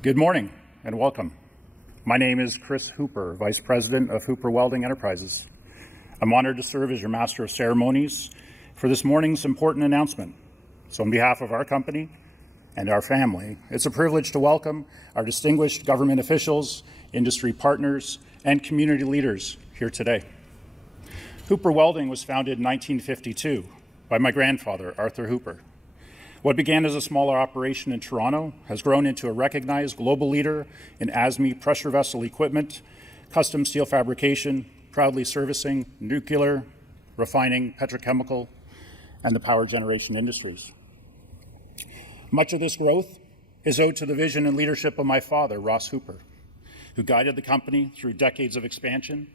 Good morning and welcome. My name is Chris Hooper, Vice President of Hooper Welding Enterprises. I'm honored to serve as your Master of Ceremonies for this morning's important announcement. So on behalf of our company and our family, it's a privilege to welcome our distinguished government officials, industry partners, and community leaders here today. Hooper Welding was founded in 1952 by my grandfather, Arthur Hooper. What began as a smaller operation in Toronto has grown into a recognized global leader in ASME pressure vessel equipment, custom steel fabrication, proudly servicing nuclear, refining, petrochemical, and the power generation industries. Much of this growth is owed to the vision and leadership of my father, Ross Hooper, who guided the company through decades of expansion.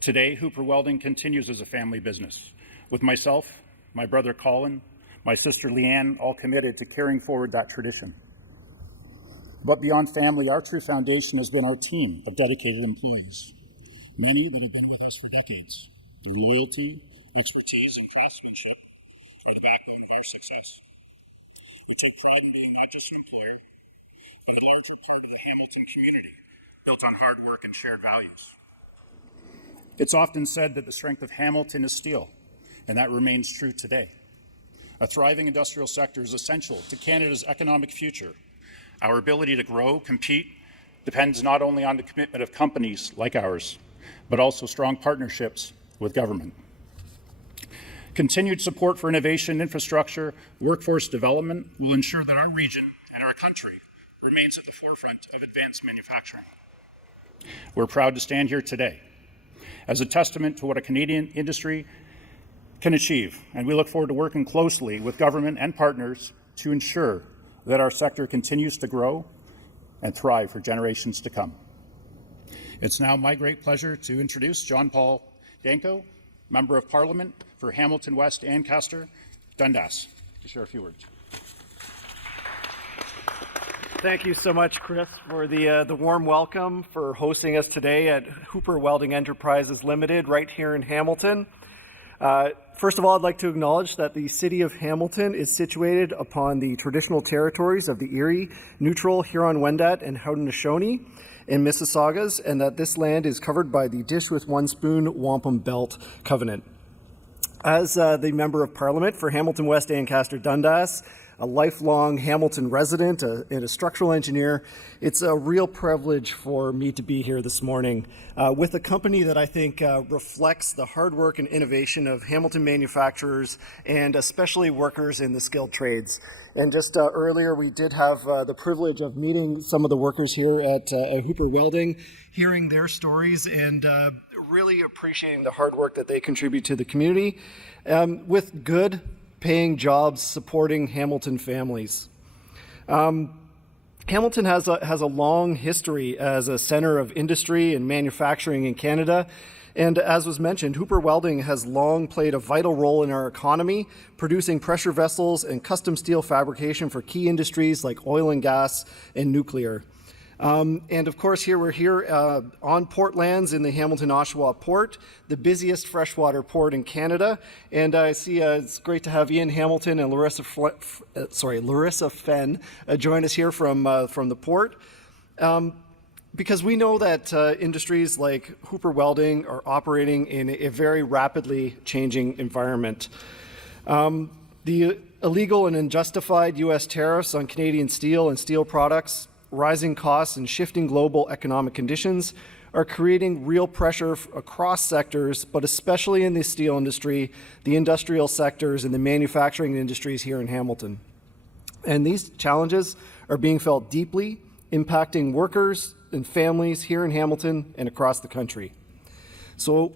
Today, Hooper Welding continues as a family business, with myself, my brother Colin, my sister Leanne, all committed to carrying forward that tradition. But beyond family, our true foundation has been our team of dedicated employees, many that have been with us for decades. Their loyalty, expertise, and craftsmanship are the backbone of our success. We take pride in being not just an employer, but a larger part of the Hamilton community, built on hard work and shared values. It's often said that the strength of Hamilton is steel, and that remains true today. A thriving industrial sector is essential to Canada's economic future. Our ability to grow, compete, depends not only on the commitment of companies like ours, but also strong partnerships with government. Continued support for innovation, infrastructure, workforce development will ensure that our region and our country remains at the forefront of advanced manufacturing. We're proud to stand here today as a testament to what a Canadian industry can achieve, and we look forward to working closely with government and partners to ensure that our sector continues to grow and thrive for generations to come. It's now my great pleasure to introduce John Paul Danko, Member of Parliament for Hamilton West Ancaster, Dundas, to share a few words. Thank you so much, Chris, for the warm welcome, for hosting us today at Hooper Welding Enterprises Limited right here in Hamilton. First of all, I'd like to acknowledge that the City of Hamilton is situated upon the traditional territories of the Erie, Neutral, Huron-Wendat, and Haudenosaunee and Mississaugas, and that this land is covered by the Dish with One Spoon Wampum Belt Covenant. As the Member of Parliament for Hamilton West Ancaster Dundas, a lifelong Hamilton resident and a structural engineer, it's a real privilege for me to be here this morning with a company that I think reflects the hard work and innovation of Hamilton manufacturers and especially workers in the skilled trades. And just earlier, we did have the privilege of meeting some of the workers here at Hooper Welding, hearing their stories and really appreciating the hard work that they contribute to the community with good paying jobs supporting Hamilton families. Hamilton has a long history as a center of industry and manufacturing in Canada. And as was mentioned, Hooper Welding has long played a vital role in our economy, producing pressure vessels and custom steel fabrication for key industries like oil and gas and nuclear. And of course, we're here on port lands in the Hamilton-Oshawa Port, the busiest freshwater port in Canada. And I see it's great to have Ian Hamilton and Larissa Fenn join us here from the port. Because we know that industries like Hooper Welding are operating in a very rapidly changing environment. The illegal and unjustified U.S. tariffs on Canadian steel and steel products, rising costs and shifting global economic conditions are creating real pressure across sectors, but especially in the steel industry, the industrial sectors, and the manufacturing industries here in Hamilton. And these challenges are being felt deeply, impacting workers and families here in Hamilton and across the country. So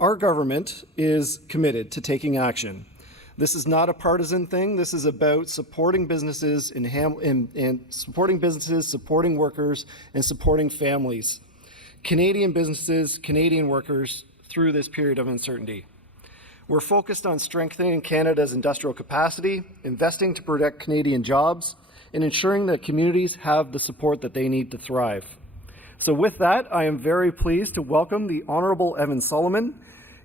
our government is committed to taking action. This is not a partisan thing. This is about supporting businesses supporting workers, and supporting families. Canadian businesses, Canadian workers through this period of uncertainty. We're focused on strengthening Canada's industrial capacity, investing to protect Canadian jobs, and ensuring that communities have the support that they need to thrive. So with that, I am very pleased to welcome the Honourable Evan Solomon,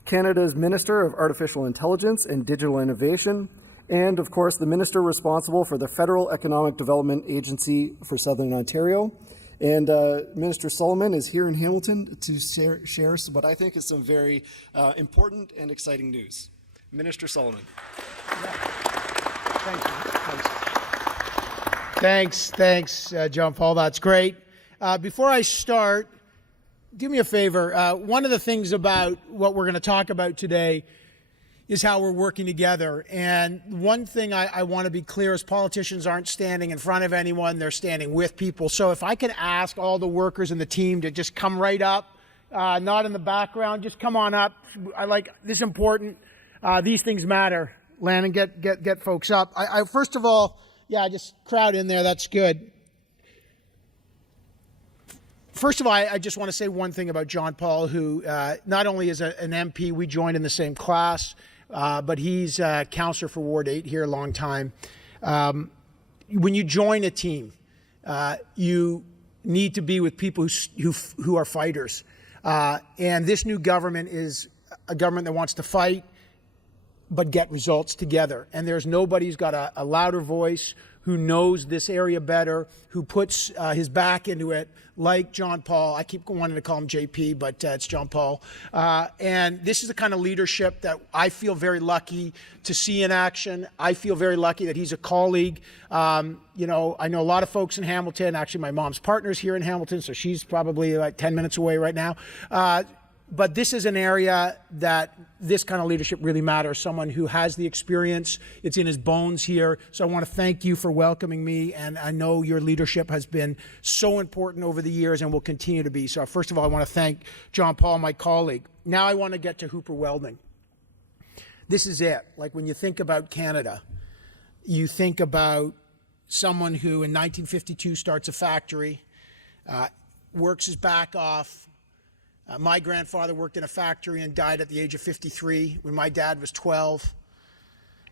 Canada's Minister of Artificial Intelligence and Digital Innovation, and of course the Minister responsible for the Federal Economic Development Agency for Southern Ontario. And Minister Solomon is here in Hamilton to share what I think is some very important and exciting news. Minister Solomon. Thanks, John Paul. That's great. Before I start, do me a favor. One of the things about what we're going to talk about today is how we're working together. And one thing I want to be clear is politicians aren't standing in front of anyone, they're standing with people. So if I could ask all the workers in the team to just come right up, not in the background, just come on up. This is important. These things matter. Landon, get folks up. I first of all, just crowd in there, that's good. First of all, I just want to say one thing about John Paul, who not only is an MP, we joined in the same class, but he's a councillor for Ward 8 here a long time. When you join a team, you need to be with people who are fighters. And this new government is a government that wants to fight, but get results together. And there's nobody who's got a louder voice, who knows this area better, who puts his back into it, like John Paul. I keep wanting to call him JP, but it's John Paul. And this is the kind of leadership that I feel very lucky to see in action. I feel very lucky that he's a colleague. I know a lot of folks in Hamilton. Actually, my mom's partner's here in Hamilton, so she's probably like 10 minutes away right now. But this is an area that this kind of leadership really matters, someone who has the experience. It's in his bones here. So I want to thank you for welcoming me, and I know your leadership has been so important over the years and will continue to be. So first of all, I want to thank John Paul, my colleague. Now I want to get to Hooper Welding. This is it. Like when you think about Canada, you think about someone who in 1952 starts a factory, works his back off. My grandfather worked in a factory and died at the age of 53 when my dad was 12.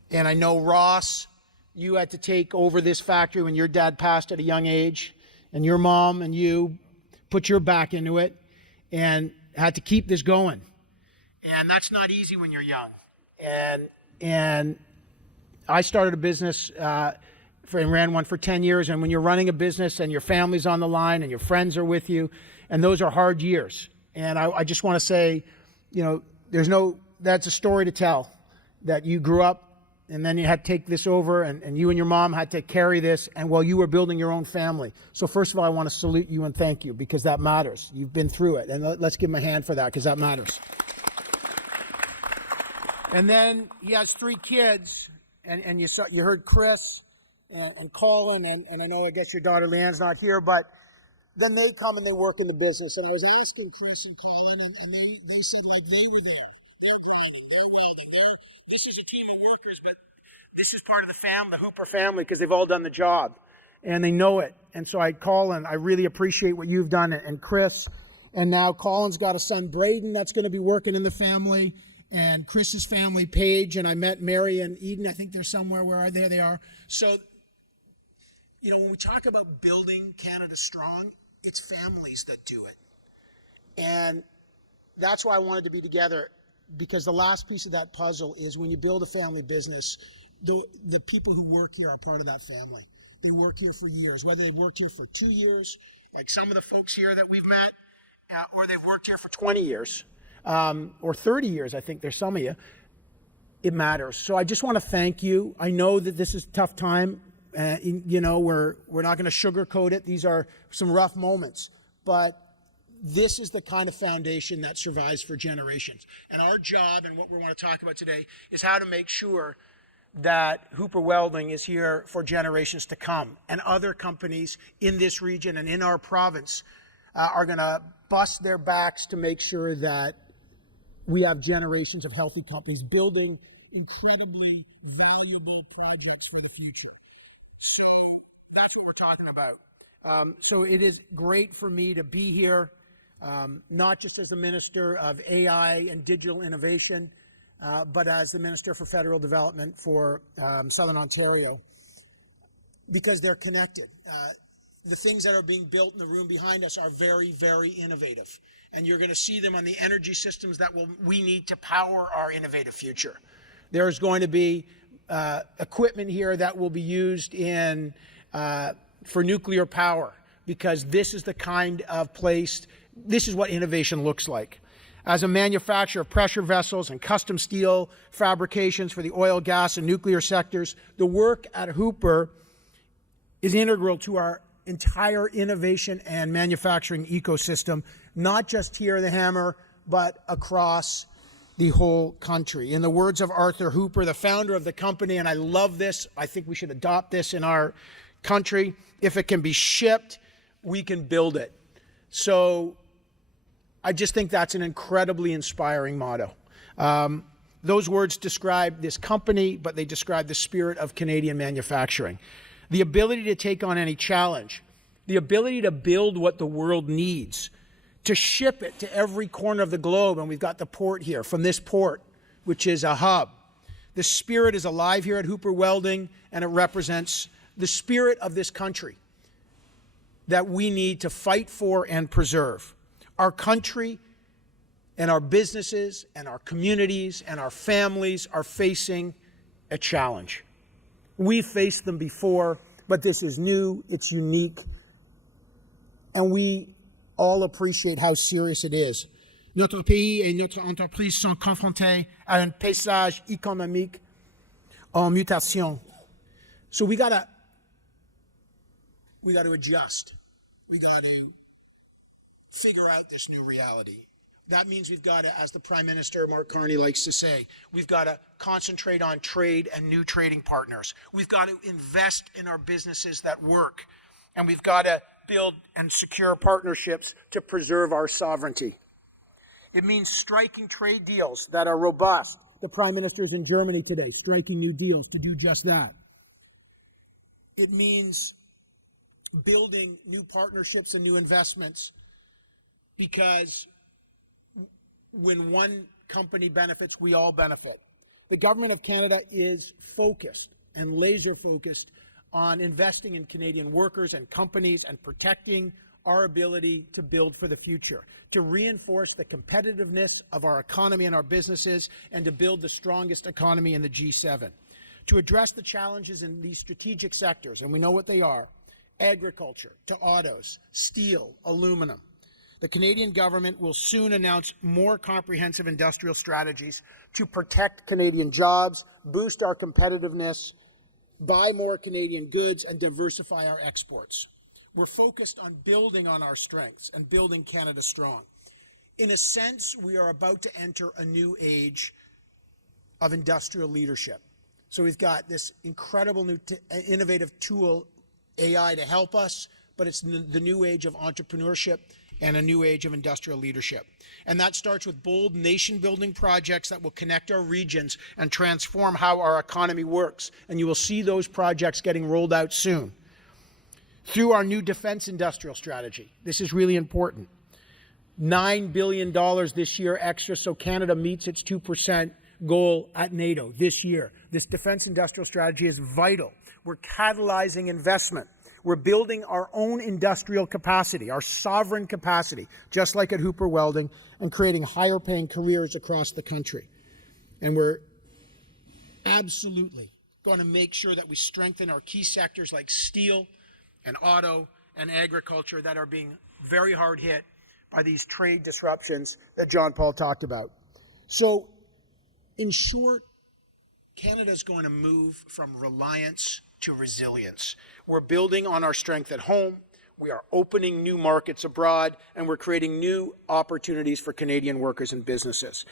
And I know, Ross, you had to take over this factory when your dad passed at a young age, and your mom and you put your back into it and had to keep this going. And that's not easy when you're young. And I started a business and ran one for 10 years. And when you're running a business and your family's on the line and your friends are with you, and those are hard years. And I just want to say, that's a story to tell, that you grew up and then you had to take this over and you and your mom had to carry this and while you were building your own family. So first of all, I want to salute you and thank you because that matters. You've been through it, and let's give him a hand for that because that matters. And then he has 3 kids, and you heard Chris and Colin, and I know I guess your daughter Leanne's not here, but then they come and they work in the business. And I was asking Chris and Colin, and they said like they were there. They're grinding, they're welding, this is a team of workers, but this is part of the family, the Hooper family, because they've all done the job. And they know it. And so Colin, I really appreciate what you've done, and Chris. And now Colin's got a son, Braden, that's going to be working in the family. And Chris's family, Paige, and I met Mary and Eden. I think they're somewhere. Where are they? There they are. So, when we talk about building Canada strong, it's families that do it. And that's why I wanted to be together, because the last piece of that puzzle is when you build a family business, the people who work here are part of that family. They work here for years, whether they've worked here for 2 years, like some of the folks here that we've met, or they've worked here for 20 years, or 30 years, I think there's some of you. It matters. So I just want to thank you. I know that this is a tough time. We're not going to sugarcoat it. These are some rough moments, but this is the kind of foundation that survives for generations. And our job, and what we want to talk about today, is how to make sure that Hooper Welding is here for generations to come. And other companies in this region and in our province are going to bust their backs to make sure that we have generations of healthy companies building incredibly valuable projects for the future. So that's what we're talking about. So it is great for me to be here, not just as the Minister of AI and Digital Innovation, but as the Minister for Federal Development for Southern Ontario, because they're connected. The things that are being built in the room behind us are very, very innovative. And you're going to see them on the energy systems that we need to power our innovative future. There's going to be equipment here that will be used in for nuclear power, because this is the kind of place, this is what innovation looks like. As a manufacturer of pressure vessels and custom steel fabrications for the oil, gas, and nuclear sectors, the work at Hooper is integral to our entire innovation and manufacturing ecosystem, not just here in the Hammer, but across the whole country. In the words of Arthur Hooper, the founder of the company, and I love this, I think we should adopt this in our country, if it can be shipped, we can build it. So I just think that's an incredibly inspiring motto. Those words describe this company, but they describe the spirit of Canadian manufacturing. The ability to take on any challenge, the ability to build what the world needs, to ship it to every corner of the globe, and we've got the port here, from this port, which is a hub. The spirit is alive here at Hooper Welding, and it represents the spirit of this country that we need to fight for and preserve. Our country and our businesses and our communities and our families are facing a challenge. We've faced them before, but this is new, it's unique, and we all appreciate how serious it is. Notre pays et notre entreprise sont confrontés à un paysage économique en mutation. So we gotta adjust. We got to figure out this new reality. That means we've got to, as the Prime Minister, Mark Carney, likes to say, we've got to concentrate on trade and new trading partners. We've got to invest in our businesses that work. And we've got to build and secure partnerships to preserve our sovereignty. It means striking trade deals that are robust. The Prime Minister is in Germany today, striking new deals to do just that. It means building new partnerships and new investments, because when one company benefits, we all benefit. The Government of Canada is focused and laser focused on investing in Canadian workers and companies and protecting our ability to build for the future, to reinforce the competitiveness of our economy and our businesses, and to build the strongest economy in the G7. To address the challenges in these strategic sectors, and we know what they are: agriculture to autos, steel, aluminum. The Canadian government will soon announce more comprehensive industrial strategies to protect Canadian jobs, boost our competitiveness, buy more Canadian goods, and diversify our exports. We're focused on building on our strengths and building Canada strong. In a sense, we are about to enter a new age of industrial leadership. So we've got this incredible new innovative tool, AI, to help us, but it's the new age of entrepreneurship and a new age of industrial leadership. And that starts with bold nation-building projects that will connect our regions and transform how our economy works. And you will see those projects getting rolled out soon. Through our new defense industrial strategy, this is really important. $9 billion this year extra, so Canada meets its 2% goal at NATO this year. This defense industrial strategy is vital. We're catalyzing investment. We're building our own industrial capacity, our sovereign capacity, just like at Hooper Welding, and creating higher paying careers across the country. And we're absolutely going to make sure that we strengthen our key sectors like steel and auto and agriculture that are being very hard hit by these trade disruptions that John Paul talked about. So, in short, Canada's going to move from reliance to resilience. We're building on our strength at home, we are opening new markets abroad, and we're creating new opportunities for Canadian workers and businesses.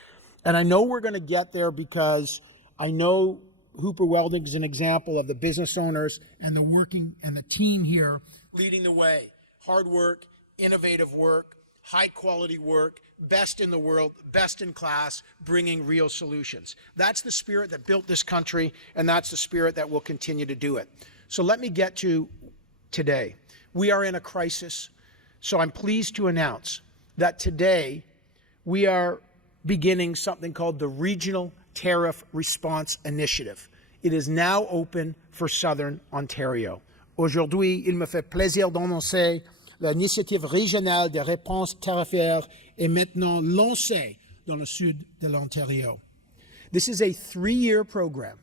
And I know we're going to get there because I know Hooper Welding is an example of the business owners and the working and the team here leading the way. Hard work, innovative work, high quality work, best in the world, best in class, bringing real solutions. That's the spirit that built this country, and that's the spirit that will continue to do it. So let me get to today. We are in a crisis, so I'm pleased to announce that today we are beginning something called the Regional Tariff Response Initiative. It is now open for Southern Ontario. Aujourd'hui, il me fait plaisir d'annoncer l'initiative régionale de réponse tarifaire est maintenant lancée dans le sud de l'Ontario. This is a 3-year program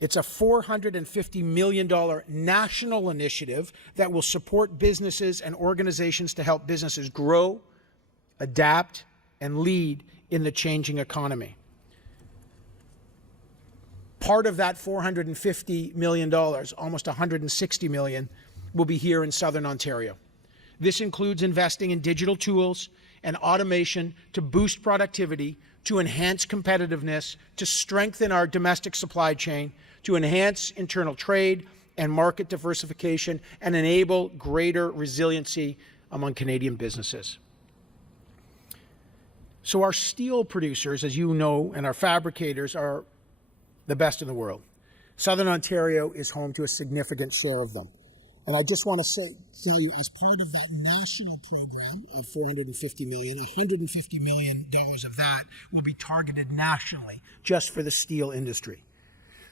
It's a $450 million national initiative that will support businesses and organizations to help businesses grow, adapt, and lead in the changing economy. Part of that $450 million, almost $160 million, will be here in Southern Ontario. This includes investing in digital tools and automation to boost productivity, to enhance competitiveness, to strengthen our domestic supply chain, to enhance internal trade and market diversification, and enable greater resiliency among Canadian businesses. So our steel producers, as you know, and our fabricators are the best in the world. Southern Ontario is home to a significant share of them. And I just want to tell you, as part of that national program of $450 million, $150 million of that will be targeted nationally just for the steel industry.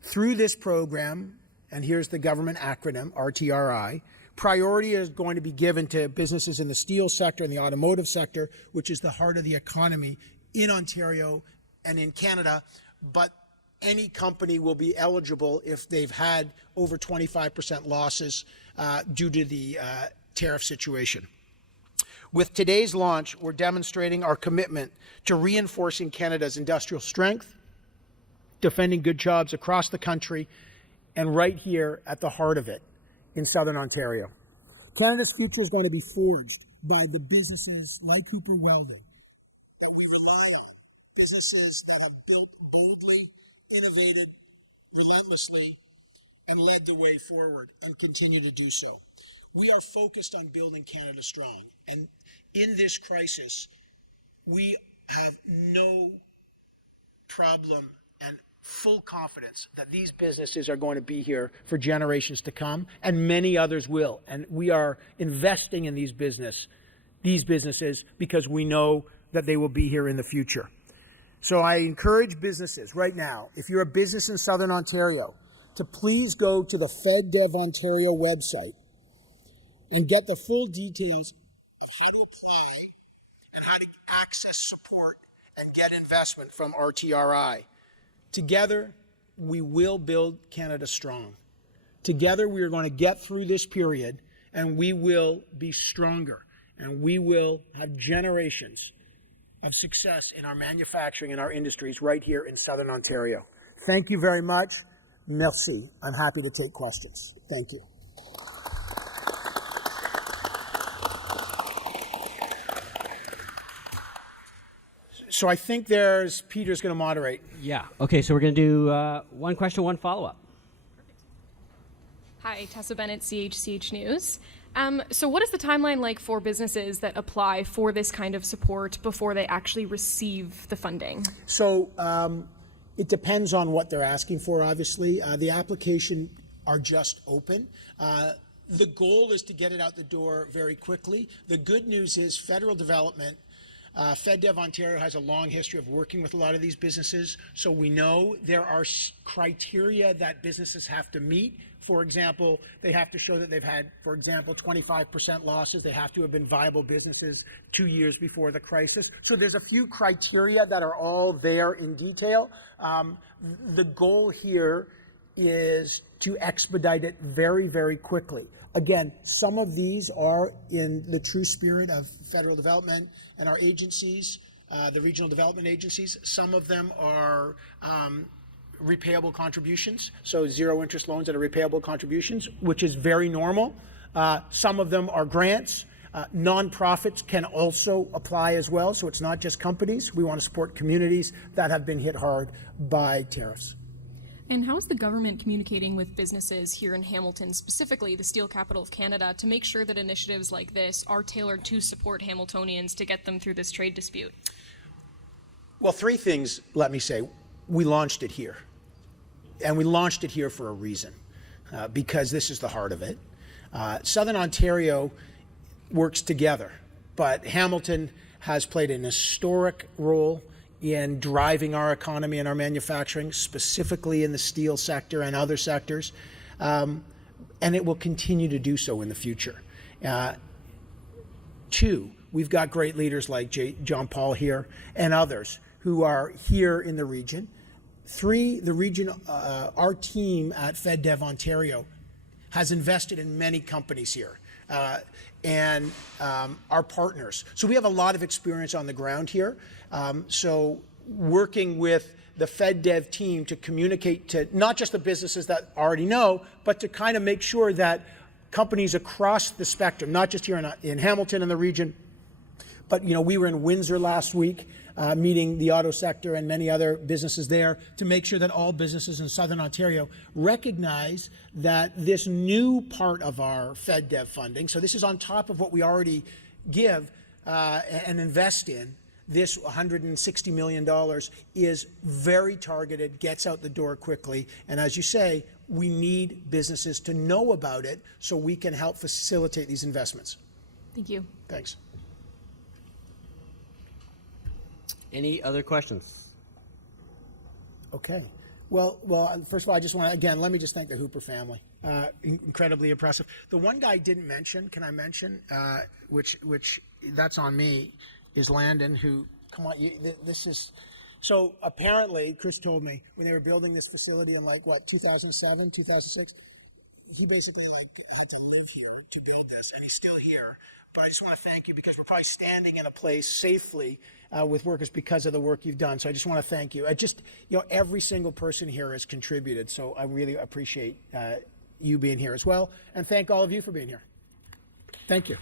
Through this program, and here's the government acronym, RTRI, priority is going to be given to businesses in the steel sector and the automotive sector, which is the heart of the economy in Ontario and in Canada, but any company will be eligible if they've had over 25% losses due to the tariff situation. With today's launch, we're demonstrating our commitment to reinforcing Canada's industrial strength, defending good jobs across the country, and right here at the heart of it, in Southern Ontario. Canada's future is going to be forged by the businesses like Hooper Welding that we rely on, businesses that have built boldly, innovated relentlessly, and led the way forward and continue to do so. We are focused on building Canada strong, and in this crisis, we have no problem and full confidence that these businesses are going to be here for generations to come, and many others will. And we are investing in these businesses because we know that they will be here in the future. So I encourage businesses right now, if you're a business in Southern Ontario, to please go to the FedDev Ontario website and get the full details of how to apply and how to access support and get investment from RTRI. Together, we will build Canada strong. Together, we are going to get through this period, and we will be stronger, and we will have generations of success in our manufacturing and our industries right here in Southern Ontario. Thank you very much. Merci. I'm happy to take questions. Thank you. So I think Peter's going to moderate. Yeah. Okay, so we're going to do one question, one follow-up. Hi, Tessa Bennett, CHCH News. So what is the timeline like for businesses that apply for this kind of support before they actually receive the funding? So it depends on what they're asking for, obviously. The application are just open. The goal is to get it out the door very quickly. The good news is federal development, FedDev Ontario has a long history of working with a lot of these businesses, so we know there are criteria that businesses have to meet. For example, they have to show that they've had, for example, 25% losses. They have to have been viable businesses 2 years before the crisis. So there's a few criteria that are all there in detail. The goal here is to expedite it very, very quickly. Again, some of these are in the true spirit of federal development and our agencies, the regional development agencies. Some of them are repayable contributions, so zero interest loans that are repayable contributions, which is very normal. Some of them are grants. Nonprofits can also apply as well, so it's not just companies. We want to support communities that have been hit hard by tariffs. And how is the government communicating with businesses here in Hamilton, specifically the steel capital of Canada, to make sure that initiatives like this are tailored to support Hamiltonians to get them through this trade dispute? Well, three things, let me say. We launched it here. And we launched it here for a reason, because this is the heart of it. Southern Ontario works together, but Hamilton has played an historic role in driving our economy and our manufacturing, specifically in the steel sector and other sectors, and it will continue to do so in the future. Two, we've got great leaders like John Paul here and others who are here in the region. 3, the region, our team at FedDev Ontario has invested in many companies here and our partners. So we have a lot of experience on the ground here. So working with the FedDev team to communicate to not just the businesses that already know, but to kind of make sure that companies across the spectrum, not just here in Hamilton and the region, but we were in Windsor last week meeting the auto sector and many other businesses there to make sure that all businesses in Southern Ontario recognize that this new part of our FedDev funding, so this is on top of what we already give and invest in, this $160 million is very targeted, gets out the door quickly, and as you say, we need businesses to know about it so we can help facilitate these investments. Thank you. Thanks. Any other questions? Okay. Well, first of all, I just want to, again, let me just thank the Hooper family. Incredibly impressive. The one guy I didn't mention, can I mention, which that's on me, is Landon, who, come on, this is, so apparently, Chris told me, when they were building this facility in 2007, 2006, he basically had to live here to build this, and he's still here. But I just want to thank you because we're probably standing in a place safely with workers because of the work you've done. So I just want to thank you. Every single person here has contributed, so I really appreciate you being here as well, and thank all of you for being here. Thank you.